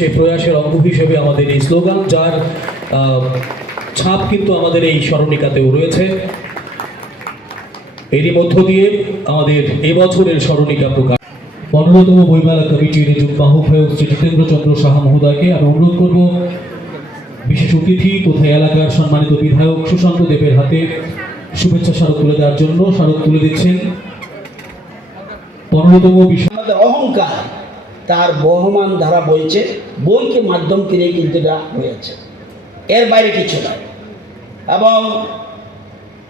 সেই প্রয়াসের অঙ্গ হিসেবে আমাদের এই স্লোগান, যার ছাপ কিন্তু আমাদের এই স্মরণিকাতেও রয়েছে। এরই মধ্য দিয়ে আমাদের এবছরের স্মরণিকা প্রকাশ। 15তম বইমেলা কমিটির যুগ্মাহ্বায়ক শ্রী জিতেন্দ্র চন্দ্র সাহা মহোদয়কে আমি অনুরোধ করব বিশেষ অতিথি তথা এলাকার সম্মানিত বিধায়ক সুশান্ত দেবের হাতে শুভেচ্ছা স্মারক তুলে দেওয়ার জন্য। স্মারক তুলে দিচ্ছেন 15তম আমাদের অহংকার তার বহমান ধারা বইছে, বইকে মাধ্যম করে কিন্তু এটা হয়েছে, এর বাইরে কিছু নয়। এবং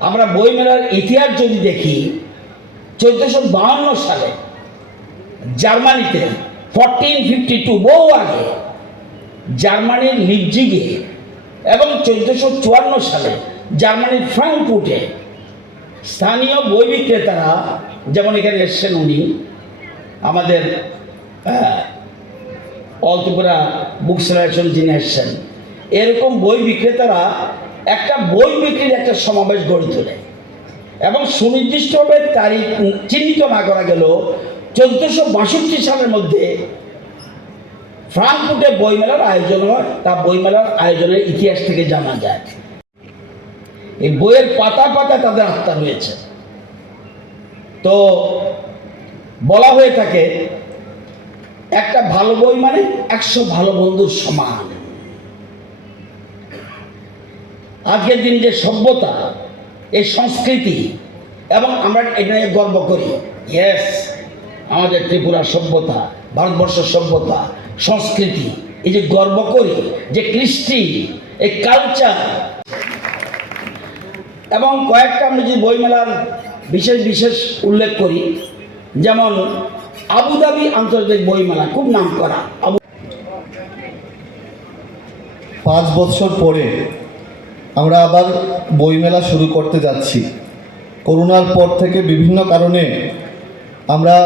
আমরা বইমেলার ইতিহাস যদি দেখি, 1452 সালে জার্মানিতে 1452 বহু আগে জার্মানির লিপজিগে এবং 1454 সালে জার্মানির ফ্রাঙ্কফুর্টে স্থানীয় বই বিক্রেতারা, যেমন এখানে এসছেন উনি আমাদের অল ত্রিপুরা বুক সেলারেশন যিনি এসছেন, এরকম বই বিক্রেতারা একটা বই বিক্রির একটা সমাবেশ গড়ে তোলে এবং সুনির্দিষ্টভাবে তারিখ চিহ্নিত না করা গেল 1462 সালের মধ্যে ফ্রাঙ্কফুর্টে বইমেলার আয়োজন হয়। তা বইমেলার আয়োজনের ইতিহাস থেকে জানা যায়। এই বইয়ের পাতা পাতা তাদের আত্মা রয়েছে। তো বলা হয়ে থাকে একটা ভালো বই মানে 100 ভালো বন্ধুর সমান। আজকের দিন যে সভ্যতা, এই সংস্কৃতি, এবং আমরা এটা নিয়ে গর্ব করি, ইয়েস আমাদের ত্রিপুরা সভ্যতা, ভারতবর্ষ সভ্যতা, সংস্কৃতি, এই যে গর্ব করি যে কৃষ্টি, এই কালচার। এবং কয়েকটা আমরা যদি বইমেলার বিশেষ বিশেষ উল্লেখ করি, যেমন আবুধাবি আন্তর্জাতিক বইমেলা খুব নাম করা। 5 বছর পরে আমরা আবার বইমেলা শুরু করতে যাচ্ছি। করোনার পর থেকে বিভিন্ন কারণে আমরা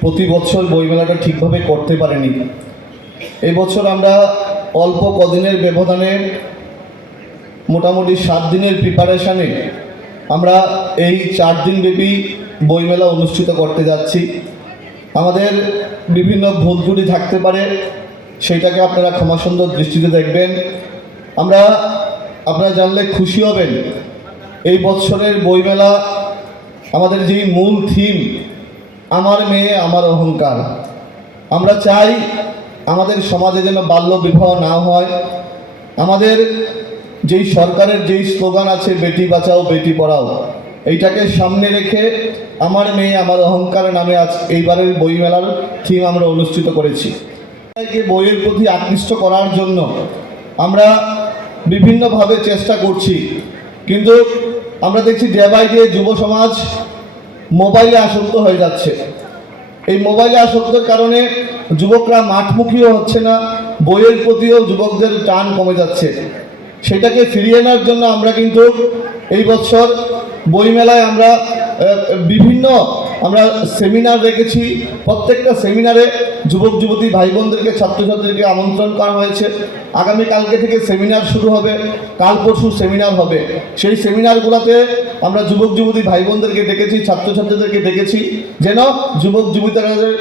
প্রতি বছর বইমেলাটা ঠিকভাবে করতে পারিনি। এই বছর আমরা অল্প কদিনের ব্যবধানে মোটামুটি 7 দিনের প্রিপারেশানে আমরা এই 4 দিনব্যাপী বইমেলা অনুষ্ঠিত করতে যাচ্ছি। আমাদের বিভিন্ন ভুল ত্রুটি থাকতে পারে, সেইটাকে আপনারা ক্ষমাসুন্দর দৃষ্টিতে দেখবেন। আপনারা জানলে খুশি হবেন, এই বছরের বইমেলা আমাদের যেই মূল থিম, আমার মেয়ে আমার অহংকার। আমরা চাই আমাদের সমাজে যেন বাল্য বিবাহ না হয়। আমাদের যেই সরকারের যেই স্লোগান আছে বেটি বাঁচাও বেটি পড়াও, এইটাকে সামনে রেখে আমার মেয়ে আমার অহংকার নামে আজ এইবারের বইমেলার থিম আমরা অনুষ্ঠিত করেছি। বইয়ের প্রতি আকৃষ্ট করার জন্য আমরা বিভিন্নভাবে চেষ্টা করছি, কিন্তু আমরা দেখছি ডে বাই ডে যুব সমাজ মোবাইলে আসক্ত হয়ে যাচ্ছে। এই মোবাইলে আসক্তের কারণে যুবকরা মাঠমুখীও হচ্ছে না, বইয়ের প্রতিও যুবকদের টান কমে যাচ্ছে। সেটাকে ফিরিয়ে আনার জন্য আমরা কিন্তু এই বছর বইমেলায় আমরা বিভিন্ন সেমিনার রেখেছি। প্রত্যেকটা সেমিনারে যুবক যুবতী ভাই বোনদেরকে, ছাত্রছাত্রীদেরকে আমন্ত্রণ করা হয়েছে। আগামীকালকে থেকে সেমিনার শুরু হবে, কাল পরশু সেমিনার হবে। সেই সেমিনারগুলোতে আমরা যুবক যুবতী ভাই বোনদেরকে ডেকেছি, ছাত্রছাত্রীদেরকে ডেকেছি, যেন যুবক যুবতীদের